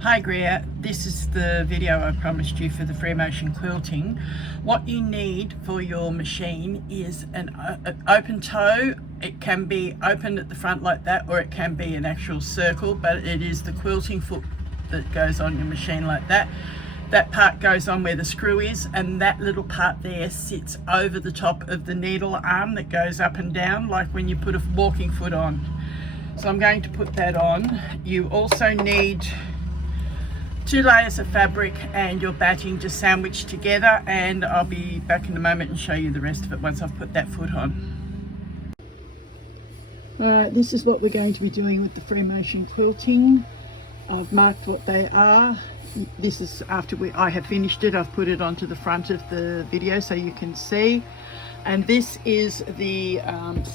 Hi Greer, this is the video I promised you for the free motion quilting. What you need for your machine is an open toe. It can be open at the front like that, or it can be an actual circle, but it is the quilting foot that goes on your machine like that. That part goes on where the screw is, and that little part there sits over the top of the needle arm that goes up and down like when you put a walking foot on. So I'm going to put that on. You also need 2 layers of fabric and your batting just sandwiched together, and I'll be back in a moment and show you the rest of it once I've put that foot on. Alright, this is what we're going to be doing with the free motion quilting. I've marked what they are. This is after I have finished it. I've put it onto the front of the video so you can see. And this is the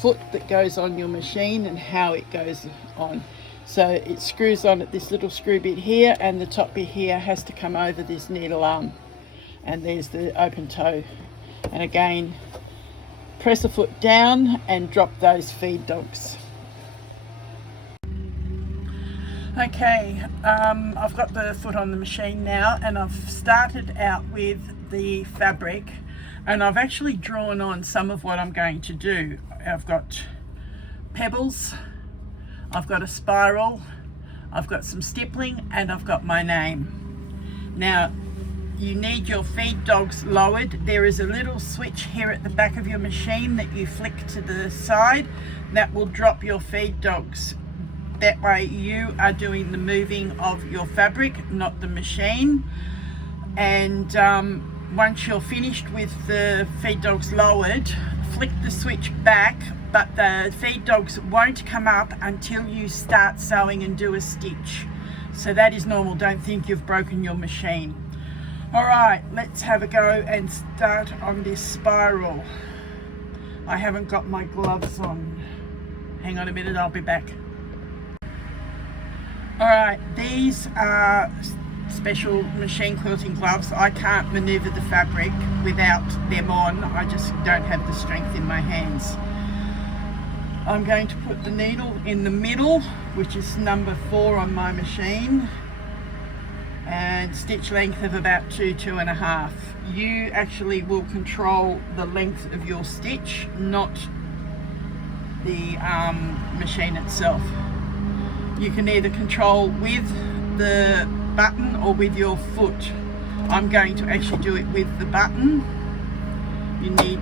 foot that goes on your machine and how it goes on. So it screws on at this little screw bit here, and the top bit here has to come over this needle arm. And there's the open toe. And again, press the foot down and drop those feed dogs. Okay, I've got the foot on the machine now, and I've started out with the fabric, and I've actually drawn on some of what I'm going to do. I've got pebbles, I've got a spiral, I've got some stippling, and I've got my name. Now, you need your feed dogs lowered. There is a little switch here at the back of your machine that you flick to the side that will drop your feed dogs. That way you are doing the moving of your fabric, not the machine. And once you're finished with the feed dogs lowered, flick the switch back, but the feed dogs won't come up until you start sewing and do a stitch. So that is normal. Don't think you've broken your machine. All right, let's have a go and start on this spiral. I haven't got my gloves on. Hang on a minute, I'll be back. All right, these are special machine quilting gloves. I can't maneuver the fabric without them on. I just don't have the strength in my hands. I'm going to put the needle in the middle, which is number 4 on my machine, and stitch length of about 2.5. You actually will control the length of your stitch, not the machine itself. You can either control with the button or with your foot. I'm going to actually do it with the button. You need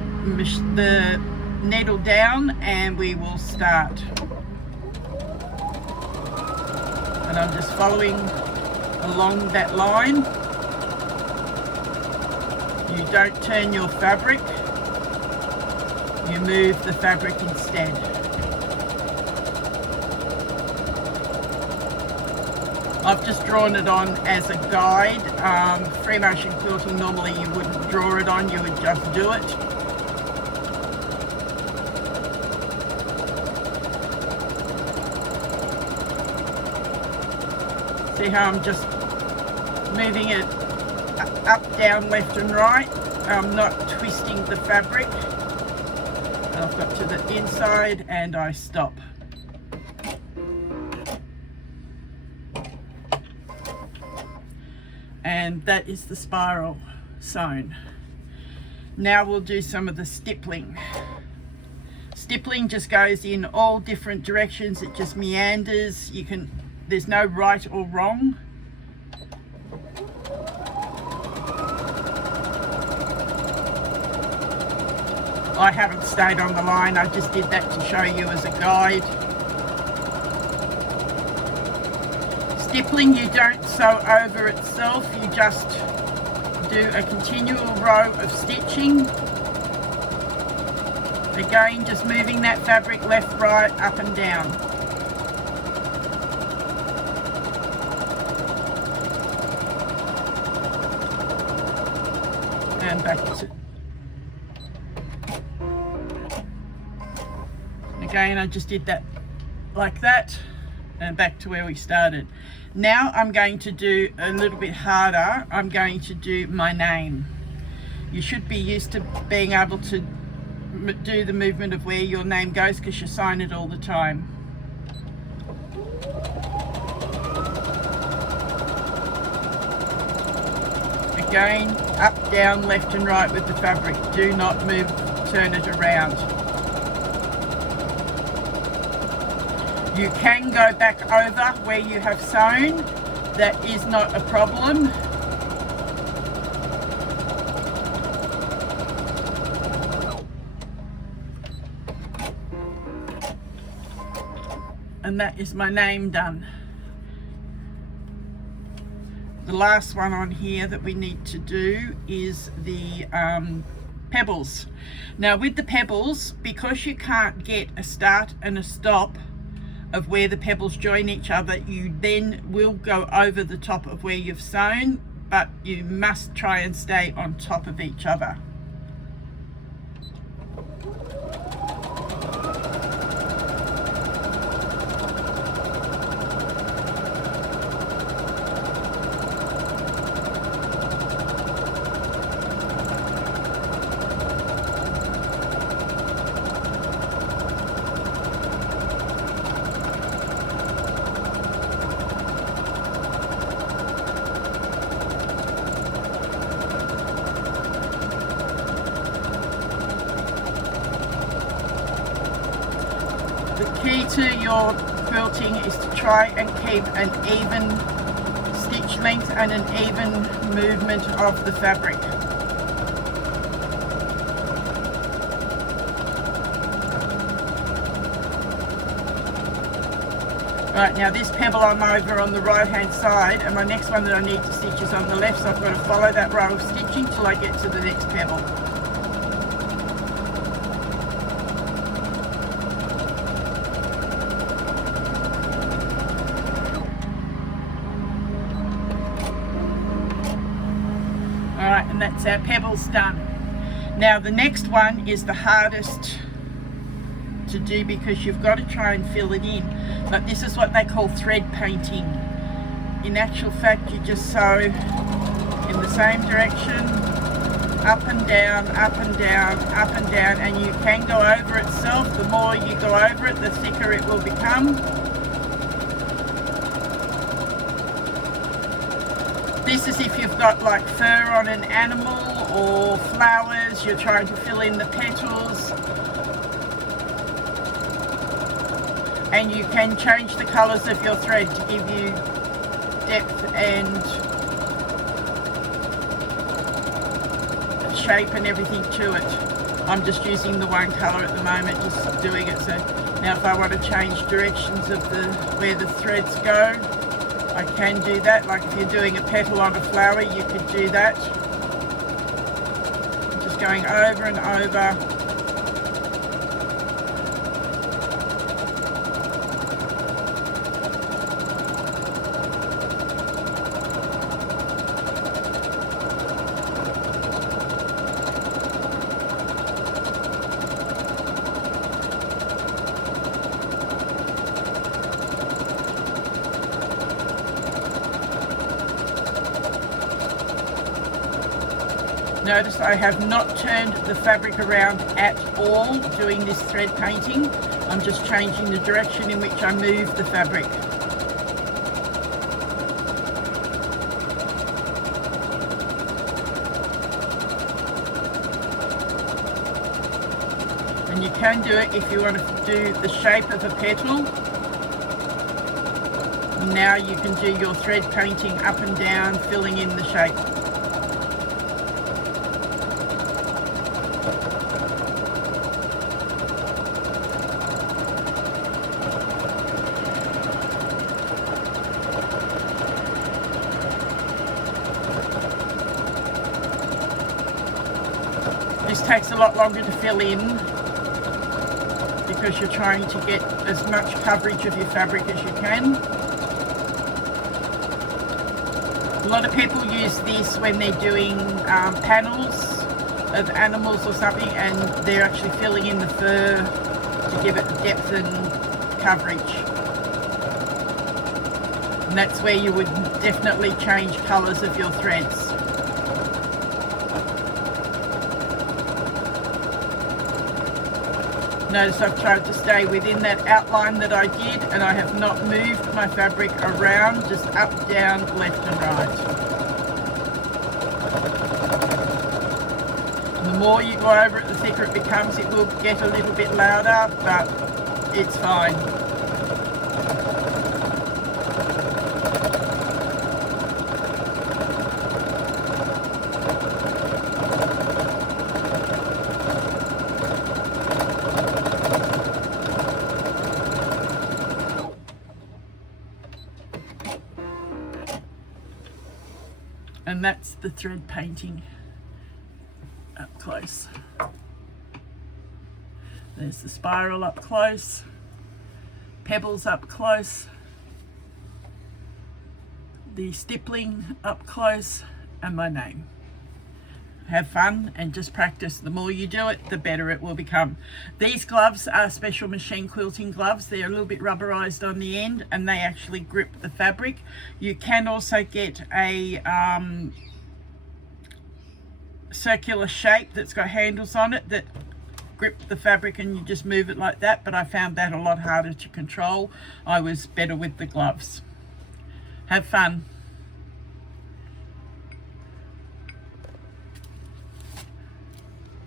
the needle down, and we will start. And I'm just following along that line. You don't turn your fabric, you move the fabric instead. I've just drawn it on as a guide. Free motion quilting, normally you wouldn't draw it on, you would just do it. See how I'm just moving it up, down, left and right. I'm not twisting the fabric. And I've got to the inside and I stop. And that is the spiral sewn. Now we'll do some of the stippling. Stippling just goes in all different directions. It just meanders. There's no right or wrong. I haven't stayed on the line. I just did that to show you as a guide. Stippling, you don't sew over itself, you just do a continual row of stitching. Again, just moving that fabric left, right, up and down. And back to... Again, I just did that like that, and back to where we started. Now I'm going to do a little bit harder. I'm going to do my name. You should be used to being able to do the movement of where your name goes because you sign it all the time. Again, up, down, left and right with the fabric. Do not move, turn it around. You can go back over where you have sewn. That is not a problem. And that is my name done. The last one on here that we need to do is the pebbles. Now with the pebbles, because you can't get a start and a stop of where the pebbles join each other, you then will go over the top of where you've sewn, but you must try and stay on top of each other. Key to your quilting is to try and keep an even stitch length and an even movement of the fabric. Right, now this pebble I'm over on the right hand side, and my next one that I need to stitch is on the left, so I've got to follow that row of stitching till I get to the next pebble. And that's our pebbles done. Now the next one is the hardest to do because you've got to try and fill it in, but this is what they call thread painting. In actual fact, you just sew in the same direction, up and down, up and down, up and down, and you can go over itself. The more you go over it, the thicker it will become. This is if you've got like fur on an animal or flowers, you're trying to fill in the petals. And you can change the colours of your thread to give you depth and shape and everything to it. I'm just using the one colour at the moment, just doing it. So now if I want to change directions of where the threads go, I can do that. Like if you're doing a petal on a flower, you could do that. Just going over and over. Notice I have not turned the fabric around at all doing this thread painting. I'm just changing the direction in which I move the fabric. And you can do it if you want to do the shape of a petal. Now you can do your thread painting up and down, filling in the shape. This takes a lot longer to fill in because you're trying to get as much coverage of your fabric as you can. A lot of people use this when they're doing panels of animals or something, and they're actually filling in the fur to give it depth and coverage. And that's where you would definitely change colours of your threads. Notice I've tried to stay within that outline that I did, and I have not moved my fabric around, just up, down, left and right. more you go over it, the thicker it becomes. It will get a little bit louder, but it's fine. And that's the thread painting up close. There's the spiral up close, Pebbles up close, the stippling up close, and my name. Have fun and just practice. The more you do it, the better it will become. These gloves are special machine quilting gloves. They're a little bit rubberized on the end and they actually grip the fabric. You can also get a circular shape that's got handles on it that grip the fabric and you just move it like that, but I found that a lot harder to control. I was better with the gloves. Have fun.